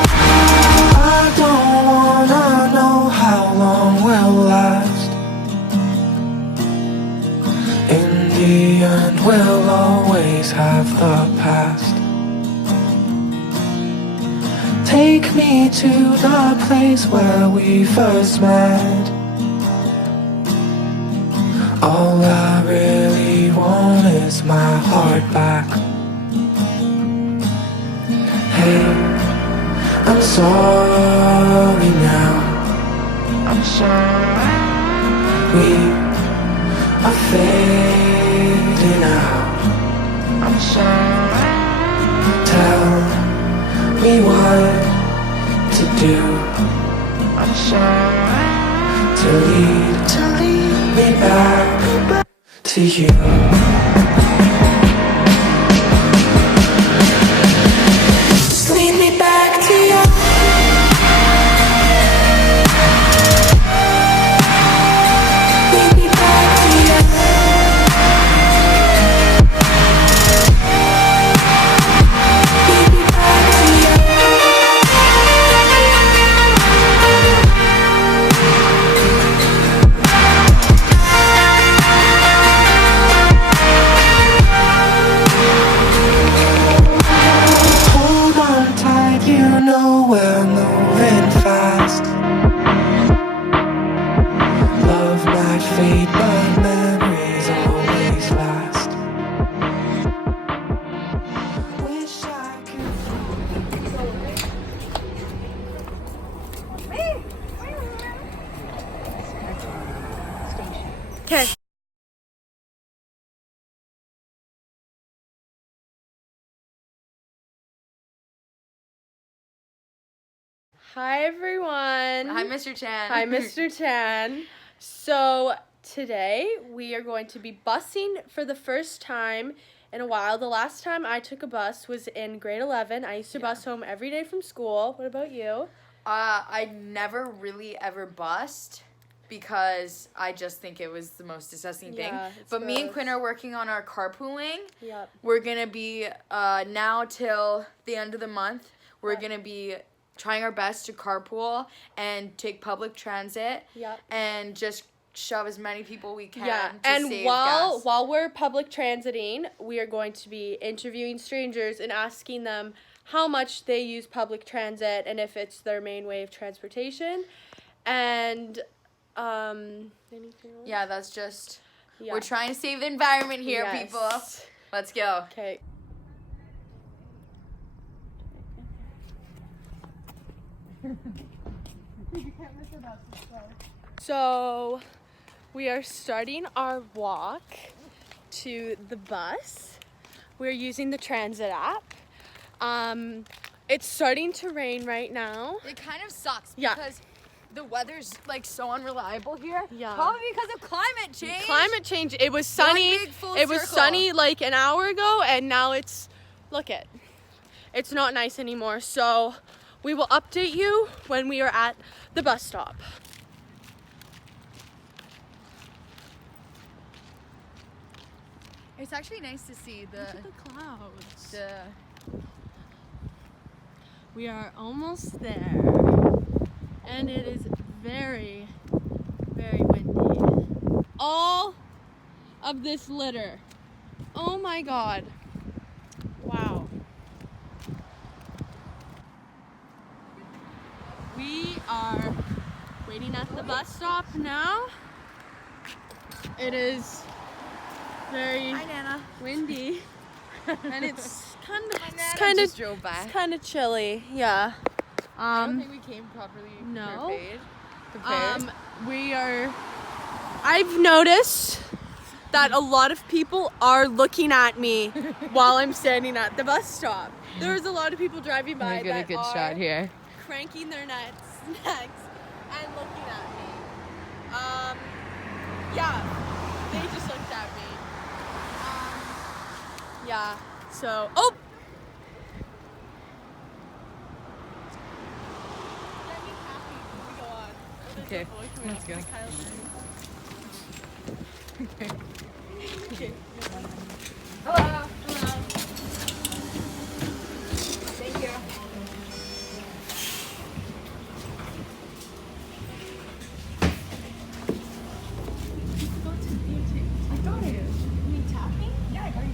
I don't wanna know how long we'll last. In the end, we'll always have the past. Take me to the place where we first met. All I really want is my heart back. Hey, I'm sorry now. I'm sorry. We are fading out. I'm sorry. Tell me what to do. I'm sorry. To lead me back to you. Just lead me back to you. Lead me back to you. Lead me back to you. Hold on tight, you know we're moving fast. Love might fade, but memories always last. Wish I could. Okay. Hi everyone. Hi, Mr. Chan. Hi, Mr. Chan. So today we are going to be busing for the first time in a while. The last time I took a bus was in grade 11. I used to bus home every day from school. What about you? I never really ever bussed because I just think it was the most disgusting thing. Yeah, it's But me and gross. Quinn are working on our carpooling. Yep. We're going to be, now till the end of the month, we're Yep. going to be trying our best to carpool and take public transit Yep. and just shove as many people we can Yeah, to and save while gas. while we're public transiting, we are going to be interviewing strangers and asking them how much they use public transit and if it's their main way of transportation. And anything else? Yeah, that's just, Yeah. we're trying to save the environment here, Yes. people. Let's go. Okay. So, we are starting our walk to the bus. We're using the transit app. It's starting to rain right now. It kind of sucks Yeah. because the weather's like so unreliable here. Yeah. Probably because of climate change. Climate change. It was sunny. big full It was circle. sunny like an hour ago, and now it's it's not nice anymore. So we will update you when we are at the bus stop. It's actually nice to see the clouds. the We are almost there, and it is very, very windy. All of this litter. Oh my God. Wow. We are waiting at the bus stop now. It is very Nana. windy, and it's Nana kind just of drove by. it's kind of chilly. Yeah. I don't think we came properly no. prepared. I've noticed that a lot of people are looking at me while I'm standing at the bus stop. There's a lot of people driving by Let me get a that good are shot here. cranking their necks and looking at me. Yeah, they just looked at me. Yeah, so, oh! Get me happy before we go on. Oh, there's Okay, a boy coming let's up. go. Hi, Kyle's there. Okay. Hello. Hello. Thank you. I got it. You mean tapping? Yeah, I got you.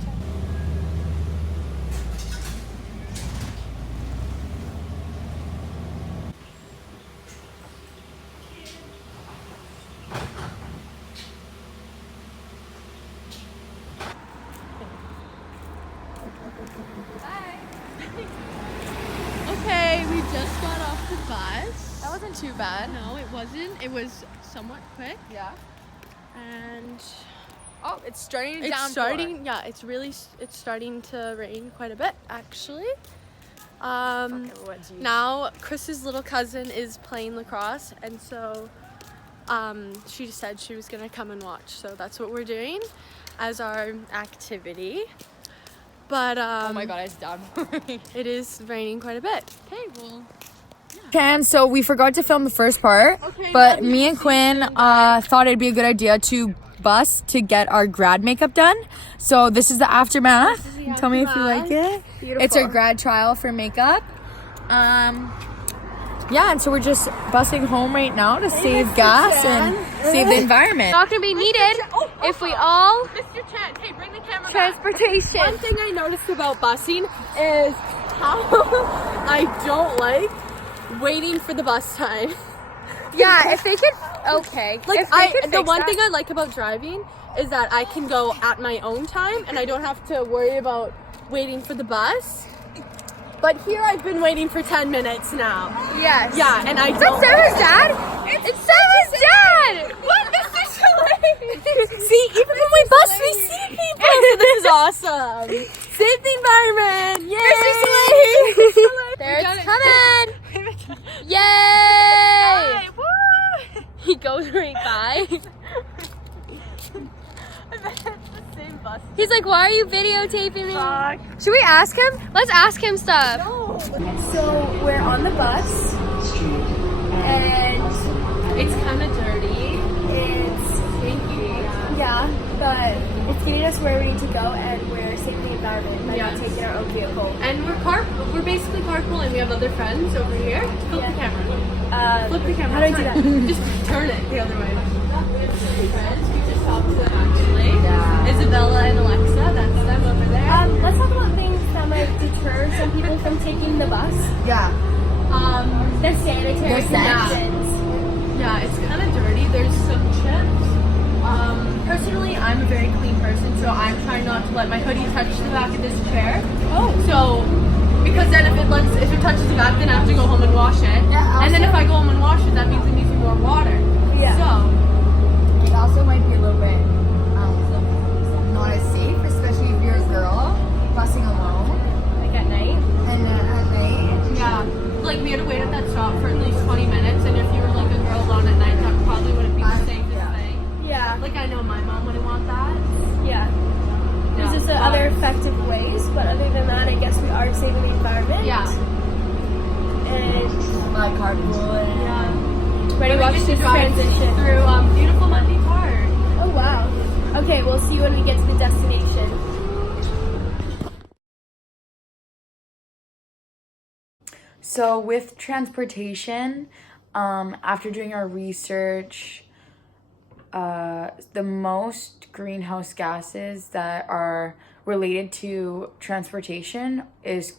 Okay, we just got off the bus. That wasn't too bad. No, it wasn't. It was somewhat quick. Yeah. And Oh, it's starting to it's downpour. starting, yeah, it's starting to rain quite a bit, actually. Now Chris's little cousin is playing lacrosse, and so she said she was gonna come and watch, so that's what we're doing as our activity. But Oh my god, it's done. it is raining quite a bit. Okay, well, And so we forgot to film the first part, Okay, but now me and Quinn thought it'd be a good idea to bus to get our grad makeup done. So this is the aftermath. Tell me if you like it. It's our grad trial for makeup. Yeah, and so we're just busing home right now to save gas and save the environment. Not gonna be needed if we all Mr. Chan, hey, bring the camera back. transportation. One thing I noticed about busing is how I don't like waiting for the bus time. Yeah, if they could, okay. Like if they could the fix one that. thing I like about driving is that I can go at my own time and I don't have to worry about waiting for the bus. But here I've been waiting for 10 minutes now. Yes. Yeah, and I Is that don't. Sarah's dad? It's Sarah's dad. What? This is hilarious. See, even when we bus, we see people. So this is awesome. Save the environment. Yay! There it's coming. Yay! He goes right by. He's like, why are you videotaping me? Should we ask him? Let's ask him stuff. So we're on the bus, and It's kind of dirty. it's yeah, but it's getting us where we need to go, and we're saving the environment by not Yes. taking our own vehicle. And we're basically carpooling. We have other friends over here. Flip the camera. Flip the camera. How do I do It's fine. Just turn it the other way. We have three friends. We just talked to them actually. Isabella and Alexa. That's them over there. Let's talk about things that might deter some people from taking the bus. The sanitary conditions. Yeah, it's kind of dirty. There's some chips. Personally, I'm a very clean person, so I'm trying not to let my hoodie touch the back of this chair. Oh. So, because then if it touches the back, then I have to go home and wash it. Yeah, and then if I go home and wash it, that means it needs more water. Yeah. So, It also might be a little bit not as safe, especially if you're a girl busing alone Like at night. and at night. yeah. Like, we had to wait at that stop for at least 20 minutes, and if you were like a girl alone at night, that probably wouldn't be the safest thing. Yeah. Like, I know my mom wouldn't want that. Yeah. There's just other effective ways, but other than that, I guess we are saving the environment. Yeah. And My carpool and Yeah. ready to watch this transition. Through beautiful Mundy Park. Oh wow. Okay, we'll see you when we get to the destination. So with transportation, after doing our research, the most greenhouse gases that are related to transportation is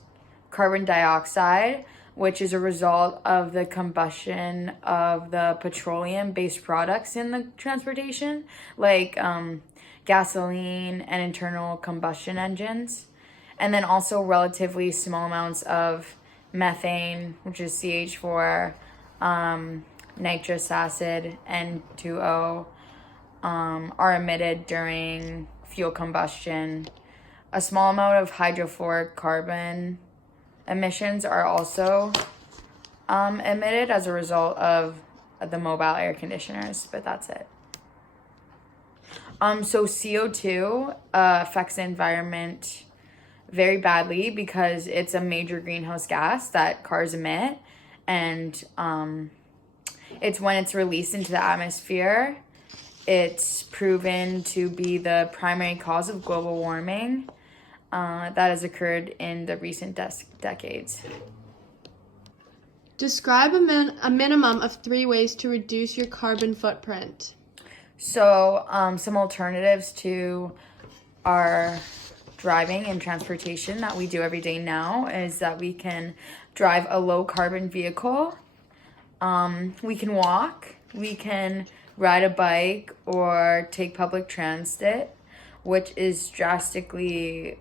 carbon dioxide, which is a result of the combustion of the petroleum-based products in the transportation, like gasoline and internal combustion engines. And then also relatively small amounts of methane, which is CH4, nitrous acid, N2O, are emitted during fuel combustion. A small amount of hydrofluoric carbon emissions are also emitted as a result of the mobile air conditioners, but that's it. So CO2 affects the environment very badly because it's a major greenhouse gas that cars emit, and it's when it's released into the atmosphere, it's proven to be the primary cause of global warming that has occurred in the recent decades. Describe a minimum of 3 ways to reduce your carbon footprint. So some alternatives to our driving and transportation that we do every day now is that we can drive a low carbon vehicle. We can walk, we can ride a bike or take public transit, which is drastically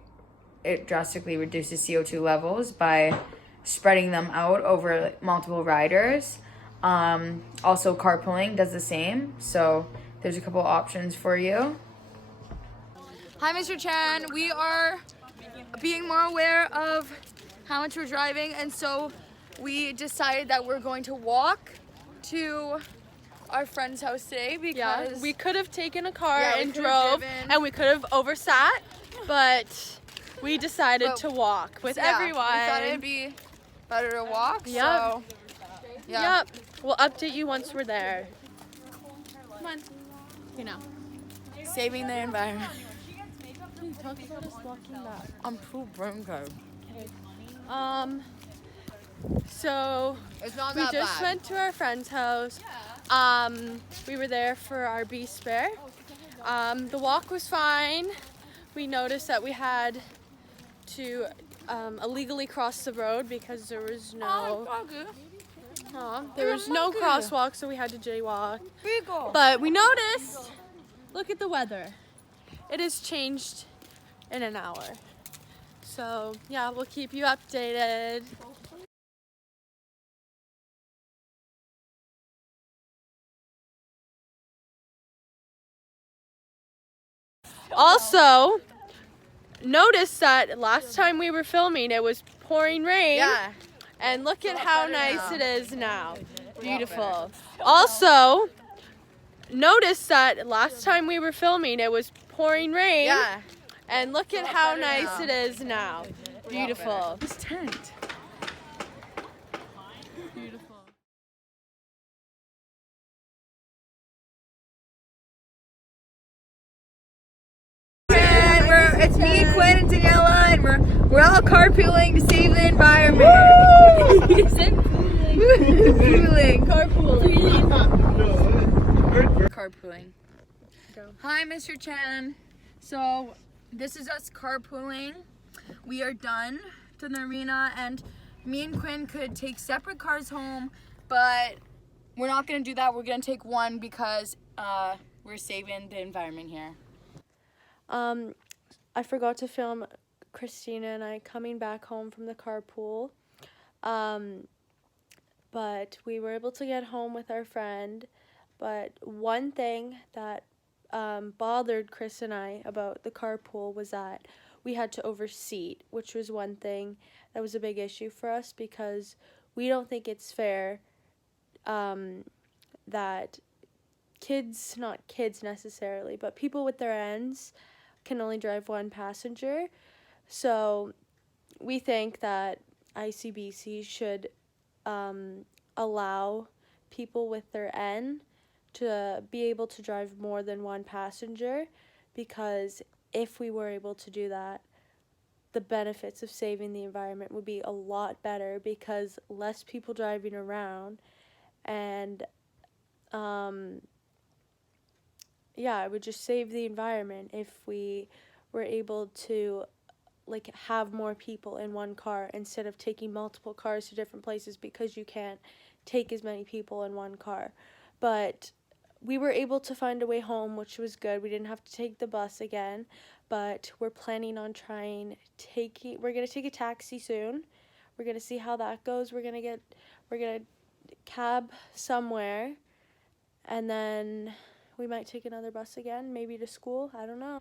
reduces CO2 levels by spreading them out over multiple riders. Also carpooling does the same, so there's a couple options for you. Hi, Mr. Chan. We are being more aware of how much we're driving, and so we decided that we're going to walk to our friend's house today because We could have taken a car Yeah, we and could have drove, driven. and we could have oversat, but we decided to walk with everyone. We thought it'd be better to walk. Yep. So, yeah. Yep. We'll update you once we're there. Come on. You know. Saving the environment. Talk about us walking back. I'm too bronco. So It's not we that just bad. went to our friend's house. We were there for our beast fair. The walk was fine. We noticed that we had to illegally cross the road because there was no crosswalk, so we had to jaywalk. But we noticed, look at the weather. It has changed in an hour. So yeah, we'll keep you updated. Also, notice that last time we were filming, it was pouring rain. Yeah. And look at how nice it is now. Beautiful. Also, notice that last time we were filming, it was pouring rain. Yeah. And look at how nice it is now. Beautiful. This tent. Beautiful. It's me, Quinn, and Daniela, and we're all carpooling to save the environment. Carpooling. Hi, Mr. Chan. So this is us carpooling. We are done to the arena, and me and Quinn could take separate cars home, but we're not gonna do that. We're gonna take one because we're saving the environment here. I forgot to film Christina and I coming back home from the carpool. But we were able to get home with our friend. But one thing that bothered Chris and I about the carpool was that we had to overseat, which was one thing that was a big issue for us because we don't think it's fair that kids, not kids necessarily, but people with their ends can only drive one passenger. So we think that ICBC should allow people with their N to be able to drive more than one passenger, because if we were able to do that, the benefits of saving the environment would be a lot better because less people driving around, and it would just save the environment if we were able to have more people in one car instead of taking multiple cars to different places because you can't take as many people in one car. But we were able to find a way home, which was good. We didn't have to take the bus again, but we're planning on we're going to take a taxi soon. We're going to see how that goes. We're going to cab somewhere, and then we might take another bus again, maybe to school. I don't know.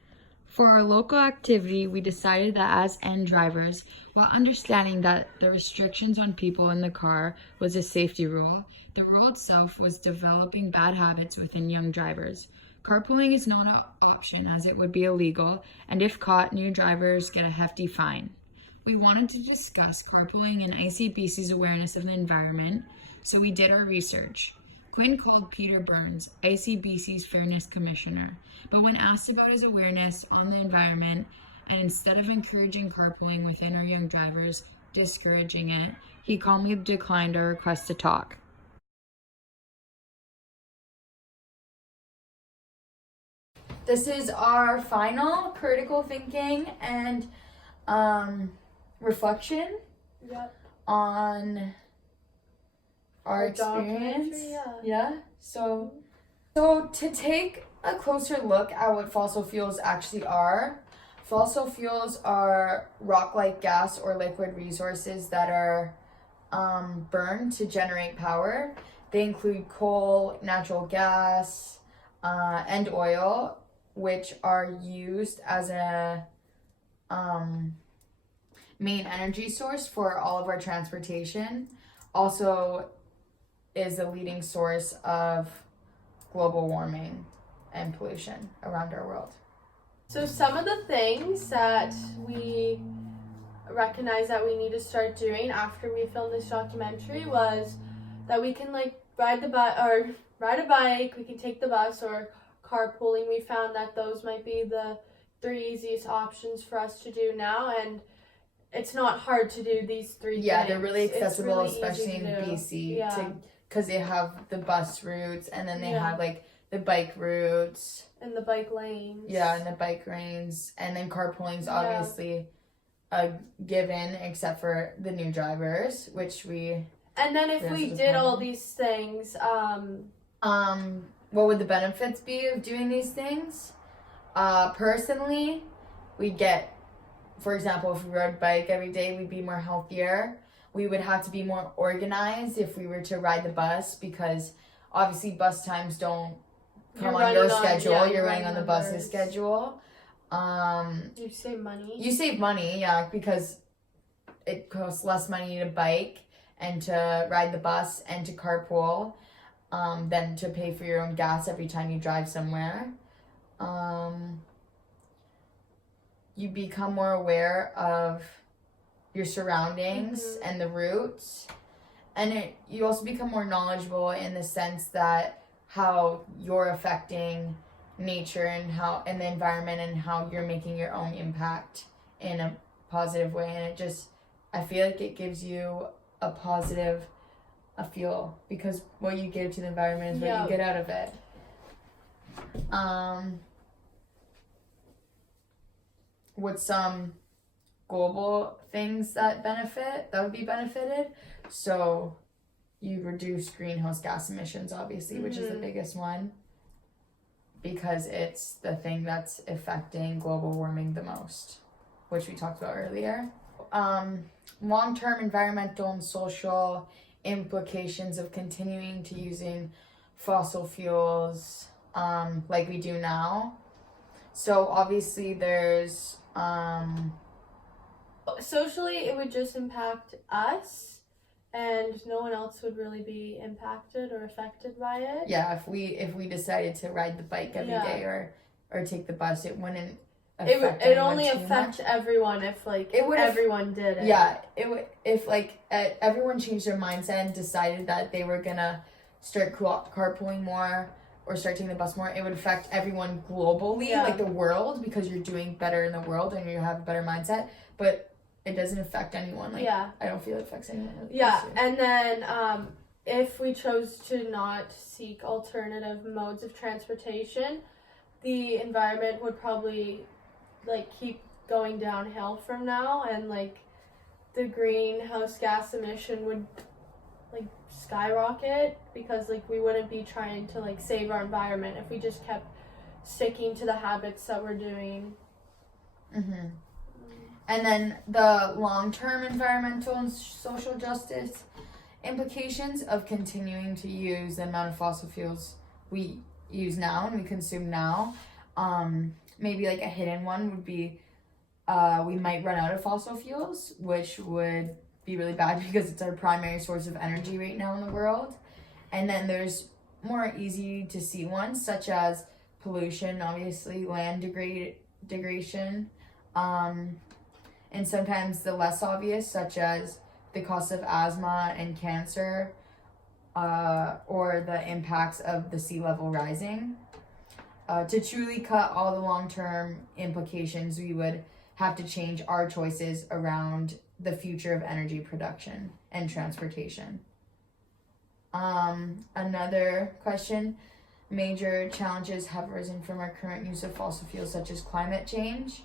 For our local activity, we decided that as end drivers, while understanding that the restrictions on people in the car was a safety rule, the rule itself was developing bad habits within young drivers. Carpooling is not an option as it would be illegal, and if caught, new drivers get a hefty fine. We wanted to discuss carpooling and ICBC's awareness of the environment, so we did our research. Quinn called Peter Burns, ICBC's Fairness Commissioner, but when asked about his awareness on the environment, and instead of encouraging carpooling within our young drivers, discouraging it, he calmly declined our request to talk. This is our final critical thinking and reflection on our experience. So to take a closer look at what fossil fuels actually are, fossil fuels are rock-like gas or liquid resources that are burned to generate power. They include coal, natural gas, and oil, which are used as a main energy source for all of our transportation. Also is a leading source of global warming and pollution around our world. So some of the things that we recognize that we need to start doing after we filmed this documentary was that we can ride a bike, we can take the bus, or carpooling. We found that those might be the 3 easiest options for us to do now, and it's not hard to do these 3 things. Yeah, they're really accessible, really especially in BC, because they have the bus routes, and then they have the bike routes and the bike lanes. Yeah, and the bike lanes, and then carpooling's obviously a given, except for the new drivers, which we. And then if we did all these things, what would the benefits be of doing these things? Personally, we'd get, for example, if we rode a bike every day, we'd be more healthier. We would have to be more organized if we were to ride the bus, because obviously bus times don't come on your schedule. You're running on the bus's schedule. You save money. You save money, yeah, because it costs less money to bike and to ride the bus and to carpool than to pay for your own gas every time you drive somewhere. You become more aware of your surroundings and the routes, and you also become more knowledgeable in the sense that how you're affecting nature and the environment, and how you're making your own impact in a positive way. And I feel like it gives you a positive feel, because what you give to the environment is what you get out of it. With some global things that would be benefited. So you reduce greenhouse gas emissions, obviously, which is the biggest one, because it's the thing that's affecting global warming the most, which we talked about earlier. Long-term environmental and social implications of continuing to using fossil fuels like we do now. So obviously there's socially it would just impact us, and no one else would really be impacted or affected by it. Yeah, if we decided to ride the bike every day or take the bus, it wouldn't affect it only affect everyone if everyone did it. Yeah, it would if everyone changed their mindset and decided that they were gonna start carpooling more or start taking the bus more. It would affect everyone globally, like the world, because you're doing better in the world and you have a better mindset. But it doesn't affect anyone. I don't feel it affects anyone. Really And then if we chose to not seek alternative modes of transportation, the environment would probably keep going downhill from now, and the greenhouse gas emission would skyrocket, because we wouldn't be trying to save our environment if we just kept sticking to the habits that we're doing. And then the long-term environmental and social justice implications of continuing to use the amount of fossil fuels we use now and we consume now. maybe like a hidden one would be we might run out of fossil fuels, which would be really bad because it's our primary source of energy right now in the world. And then there's more easy to see ones, such as pollution, obviously, land degradation, and sometimes the less obvious, such as the cost of asthma and cancer, or the impacts of the sea level rising. To truly cut all the long-term implications, we would have to change our choices around the future of energy production and transportation. Another question, major challenges have arisen from our current use of fossil fuels, such as climate change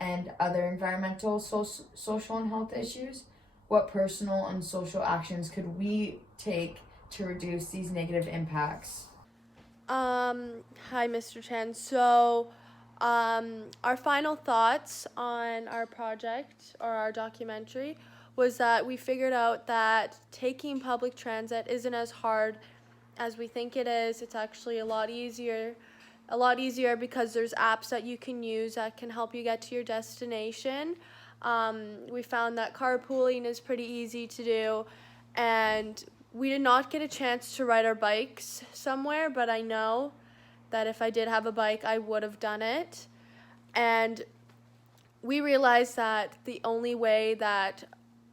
and other environmental, social, and health issues. What personal and social actions could we take to reduce these negative impacts? Hi, Mr. Chan. So, our final thoughts on our project or our documentary was that we figured out that taking public transit isn't as hard as we think it is. It's actually a lot easier because there's apps that you can use that can help you get to your destination. We found that carpooling is pretty easy to do, and we did not get a chance to ride our bikes somewhere, but I know that if I did have a bike, I would have done it. And we realized that the only way that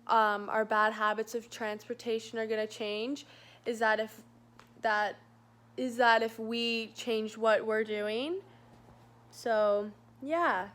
our bad habits of transportation are going to change is that if we change what we're doing. So, yeah.